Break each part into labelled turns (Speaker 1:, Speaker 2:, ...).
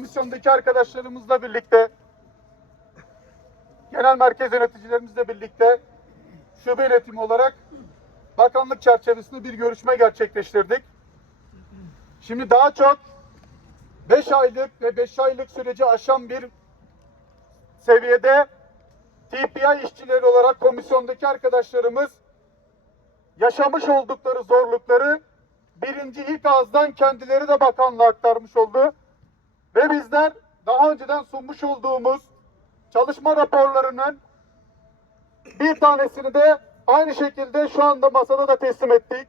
Speaker 1: komisyondaki arkadaşlarımızla birlikte, genel merkez yöneticilerimizle birlikte şube yönetimi olarak bakanlık çerçevesinde bir görüşme gerçekleştirdik. Şimdi daha çok 5 aylık ve 5 aylık süreci aşan bir seviyede TPI işçileri olarak komisyondaki arkadaşlarımız yaşamış oldukları zorlukları birinci ilk ağızdan kendileri de bakanlığa aktarmış oldu. Ve bizler daha önceden sunmuş olduğumuz çalışma raporlarının bir tanesini de aynı şekilde şu anda masada da teslim ettik.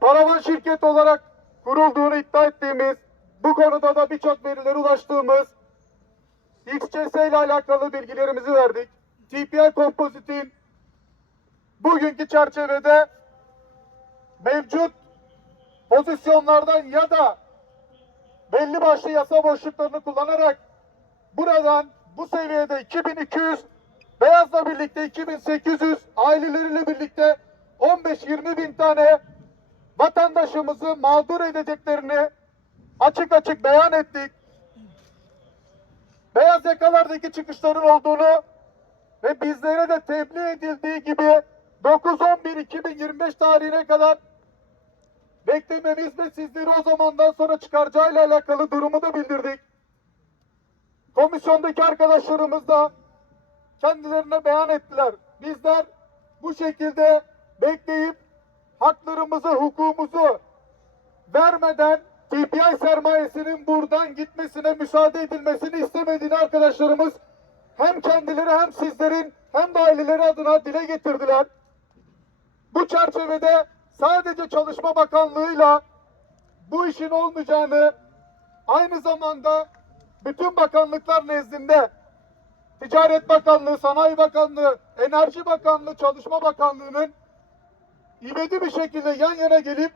Speaker 1: Paravan şirket olarak kurulduğunu iddia ettiğimiz, bu konuda da birçok verilere ulaştığımız XCS ile alakalı bilgilerimizi verdik. TPI Composite'in bugünkü çerçevede mevcut pozisyonlardan ya da belli başlı yasa boşluklarını kullanarak buradan bu seviyede 2200 Beyaz'la birlikte 2800 aileleriyle birlikte 15-20 bin tane vatandaşımızı mağdur edeceklerini açık açık beyan ettik. Beyaz yakalardaki çıkışların olduğunu ve bizlere de tebliğ edildiği gibi 9-11-2025 tarihine kadar beklememiz ve sizleri o zamandan sonra çıkaracağıyla alakalı durumu da bildirdik. Komisyondaki arkadaşlarımız da kendilerine beyan ettiler. Bizler bu şekilde bekleyip haklarımızı, hukukumuzu vermeden TPI sermayesinin buradan gitmesine müsaade edilmesini istemediğini arkadaşlarımız hem kendileri hem sizlerin hem de aileleri adına dile getirdiler. Bu çerçevede sadece Çalışma Bakanlığı'yla bu işin olmayacağını aynı zamanda bütün bakanlıklar nezdinde Ticaret Bakanlığı, Sanayi Bakanlığı, Enerji Bakanlığı, Çalışma Bakanlığı'nın ivedi bir şekilde yan yana gelip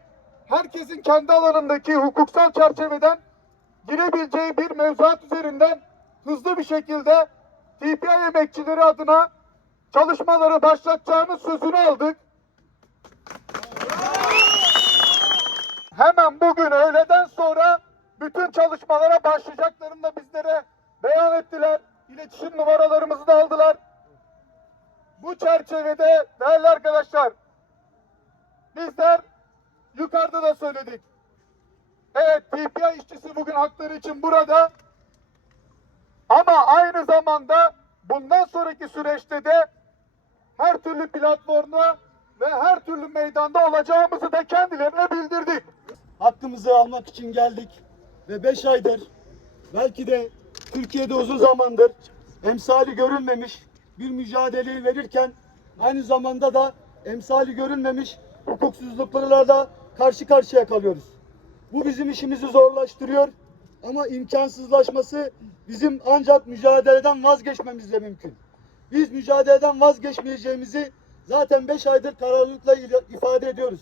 Speaker 1: herkesin kendi alanındaki hukuksal çerçeveden girebileceği bir mevzuat üzerinden hızlı bir şekilde TPI emekçileri adına çalışmaları başlatacağını sözünü aldık. Hemen bugün öğleden sonra bütün çalışmalara başlayacaklarını da bizlere beyan ettiler. İletişim numaralarımızı da aldılar. Bu çerçevede değerli arkadaşlar bizler yukarıda da söyledik. Evet TPI işçisi bugün hakları için burada ama aynı zamanda bundan sonraki süreçte de her türlü platformda ve her türlü meydanda olacağımızı da kendilerine bildirdik.
Speaker 2: Hakkımızı almak için geldik ve 5 aydır belki de Türkiye'de uzun zamandır emsali görülmemiş bir mücadeleyi verirken aynı zamanda da emsali görülmemiş hukuksuzluklarla karşı karşıya kalıyoruz. Bu bizim işimizi zorlaştırıyor ama imkansızlaşması bizim ancak mücadeleden vazgeçmemizle mümkün. Biz mücadeleden vazgeçmeyeceğimizi zaten 5 aydır kararlılıkla ifade ediyoruz.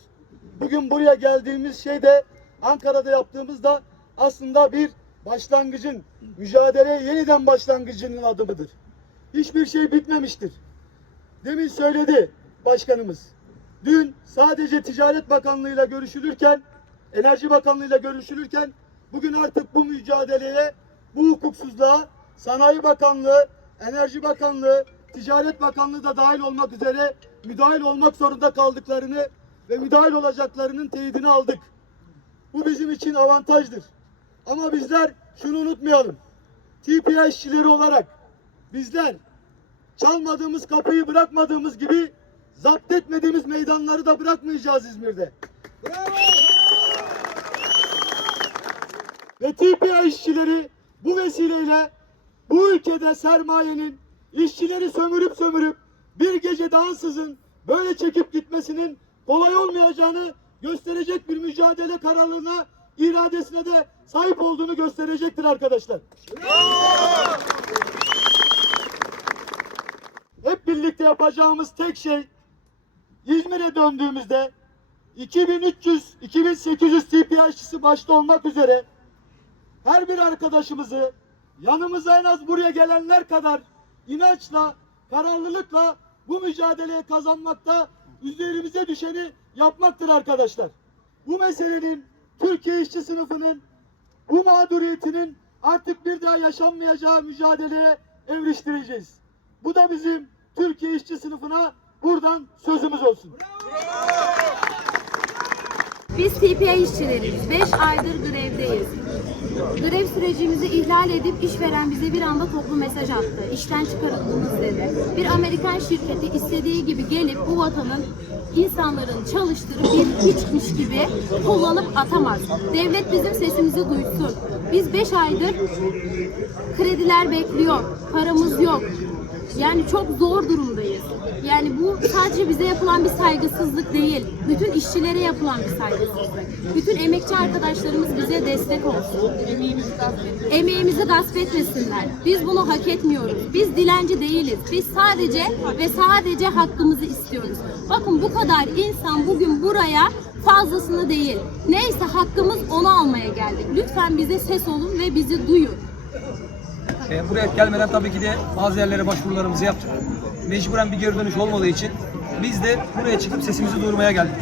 Speaker 2: Bugün buraya geldiğimiz şey de Ankara'da yaptığımız da aslında bir başlangıcın, mücadeleye yeniden başlangıcının adımıdır. Hiçbir şey bitmemiştir. Demin söyledi başkanımız. Dün sadece Ticaret Bakanlığı'yla görüşülürken, Enerji Bakanlığı'yla görüşülürken bugün artık bu mücadeleye, bu hukuksuzluğa Sanayi Bakanlığı, Enerji Bakanlığı, Ticaret Bakanlığı da dahil olmak üzere müdahil olmak zorunda kaldıklarını ve müdahil olacaklarının teyidini aldık. Bu bizim için avantajdır. Ama bizler şunu unutmayalım. TPI işçileri olarak bizler çalmadığımız kapıyı bırakmadığımız gibi zapt etmediğimiz meydanları da bırakmayacağız İzmir'de. Ve TPI işçileri bu vesileyle bu ülkede sermayenin işçileri sömürüp sömürüp bir gece ansızın böyle çekip gitmesinin kolay olmayacağını gösterecek bir mücadele kararlılığına, iradesine de sahip olduğunu gösterecektir arkadaşlar. Hep birlikte yapacağımız tek şey İzmir'e döndüğümüzde 2300, 2800 TPI işçisi başta olmak üzere her bir arkadaşımızı yanımıza en az buraya gelenler kadar inançla, kararlılıkla bu mücadeleyi kazanmakta üzerimize düşeni yapmaktır arkadaşlar. Bu meselenin Türkiye işçi sınıfının bu mağduriyetinin artık bir daha yaşanmayacağı mücadeleye evriştireceğiz. Bu da bizim Türkiye işçi sınıfına buradan sözümüz olsun.
Speaker 3: Biz TPI işçileriyiz. 5 aydır grevdeyiz. Grev sürecimizi ihlal edip işveren bize bir anda toplu mesaj attı. İşten çıkarıldınız dedi. Bir Amerikan şirketi istediği gibi gelip bu vatanın insanların çalıştırıp bir hiçmiş gibi kullanıp atamaz. Devlet bizim sesimizi duysun. Biz 5 aydır krediler bekliyor, paramız yok. Yani çok zor durumdayız. Yani bu sadece bize yapılan bir saygısızlık değil. Bütün işçilere yapılan bir saygısızlık. Bütün emekçi arkadaşlarımız bize destek olsun. Emeğimizi gasp etmesinler. Biz bunu hak etmiyoruz. Biz dilenci değiliz. Biz sadece ve sadece hakkımızı istiyoruz. Bakın bu kadar insan bugün buraya fazlasını değil. Neyse hakkımız onu almaya geldik. Lütfen bize ses olun ve bizi duyun.
Speaker 4: E, buraya gelmeden tabii ki de bazı yerlere başvurularımızı yaptık. Mecburen bir geri dönüş olmadığı için biz de buraya çıkıp sesimizi duyurmaya geldik.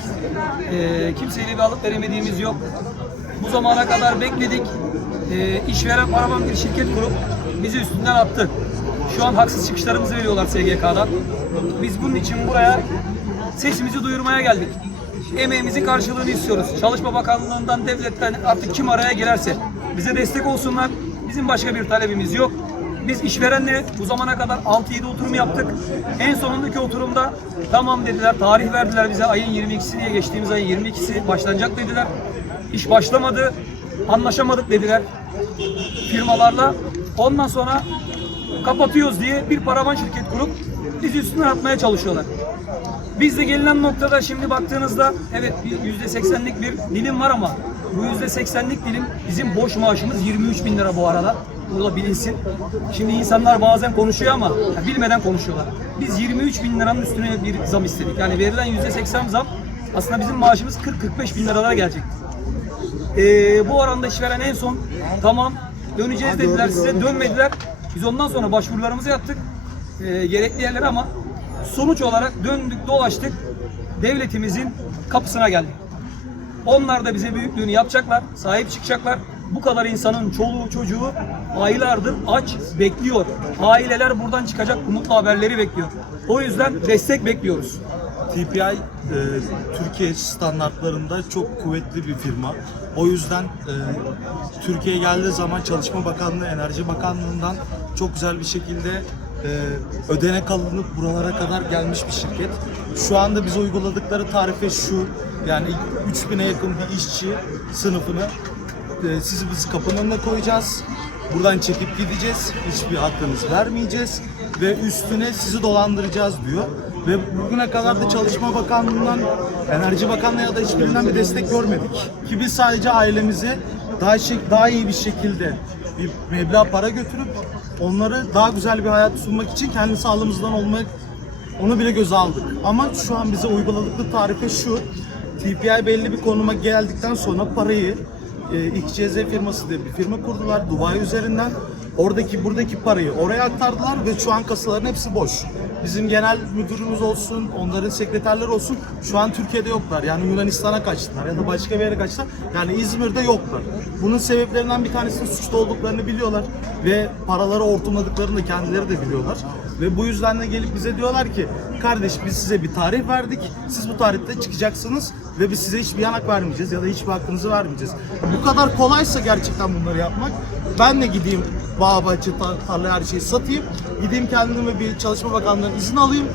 Speaker 4: E, kimseyle bir alıp veremediğimiz yok. Bu zamana kadar bekledik. E, işveren paravan bir şirket kurup bizi üstünden attı. Şu an haksız çıkışlarımızı veriyorlar SGK'dan. Biz bunun için buraya sesimizi duyurmaya geldik. Emeğimizin karşılığını istiyoruz. Çalışma Bakanlığı'ndan, devletten artık kim araya girerse bize destek olsunlar. Bizim başka bir talebimiz yok. Biz işverenle bu zamana kadar 6-7 oturum yaptık. En sonundaki oturumda tamam dediler, tarih verdiler bize ayın 22'si diye geçtiğimiz ayın 22'si başlanacak dediler. İş başlamadı, anlaşamadık dediler firmalarla. Ondan sonra kapatıyoruz diye bir paravan şirket kurup bizi üstüne atmaya çalışıyorlar. Biz de gelinen noktada şimdi baktığınızda evet yüzde seksenlik bir dilim var ama bu yüzde seksenlik dilim bizim boş maaşımız 23 bin lira bu arada. Bu da bilinsin. Şimdi insanlar bazen konuşuyor ama ya bilmeden konuşuyorlar. Biz 23 bin liranın üstüne bir zam istedik. Yani verilen yüzde seksen zam aslında bizim maaşımız 40-45 bin liralara gelecek. Ee, bu oranda işveren en son tamam döneceğiz dediler size dönmediler. Biz ondan sonra başvurularımızı yaptık. Ee, gerekli yerlere ama sonuç olarak döndük dolaştık devletimizin kapısına geldik. Onlar da bize büyüklüğünü yapacaklar, sahip çıkacaklar. Bu kadar insanın çoluğu çocuğu aylardır aç bekliyor. Aileler buradan çıkacak umutlu haberleri bekliyor. O yüzden destek bekliyoruz.
Speaker 5: TPI e, Türkiye standartlarında çok kuvvetli bir firma. O yüzden e, Türkiye'ye geldiği zaman Çalışma Bakanlığı, Enerji Bakanlığı'ndan çok güzel bir şekilde e, ödenek alınıp buralara kadar gelmiş bir şirket. Şu anda bize uyguladıkları tarife şu, yani 3000'e yakın bir işçi sınıfını e, sizi biz kapının önüne koyacağız. Buradan çekip gideceğiz. Hiçbir hakkınızı vermeyeceğiz. Ve üstüne sizi dolandıracağız diyor. Ve bugüne kadar da Çalışma Bakanlığı'ndan, Enerji Bakanlığı ya da hiçbirinden bir destek görmedik. Ki biz sadece ailemize daha, şey, daha iyi bir şekilde bir meblağ para götürüp onları daha güzel bir hayat sunmak için kendi sağlığımızdan olmak onu bile göze aldık. Ama şu an bize uyguladıkları tarife şu. TPI belli bir konuma geldikten sonra parayı e, XCZ firması diye bir firma kurdular Dubai üzerinden. Oradaki buradaki parayı oraya aktardılar ve şu an kasaların hepsi boş. Bizim genel müdürümüz olsun, onların sekreterleri olsun şu an Türkiye'de yoklar. Yani Yunanistan'a kaçtılar ya da başka bir yere kaçtılar. Yani İzmir'de yoklar. Bunun sebeplerinden bir tanesi suçlu olduklarını biliyorlar ve paraları hortumladıklarını da kendileri de biliyorlar. Ve bu yüzden de gelip bize diyorlar ki kardeş biz size bir tarih verdik. Siz bu tarihte çıkacaksınız ve biz size hiçbir yanak vermeyeceğiz ya da hiçbir hakkınızı vermeyeceğiz. Bu kadar kolaysa gerçekten bunları yapmak ben de gideyim bağ bahçe tar- tarla her şeyi satayım. Gideyim kendime bir çalışma bakanlığından izin alayım.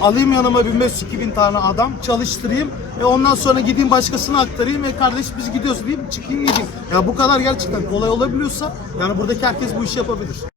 Speaker 5: Alayım yanıma 1500-2000 tane adam çalıştırayım ve ondan sonra gideyim başkasına aktarayım ve kardeş biz gidiyoruz diyeyim çıkayım gideyim. Ya bu kadar gerçekten kolay olabiliyorsa yani buradaki herkes bu işi yapabilir.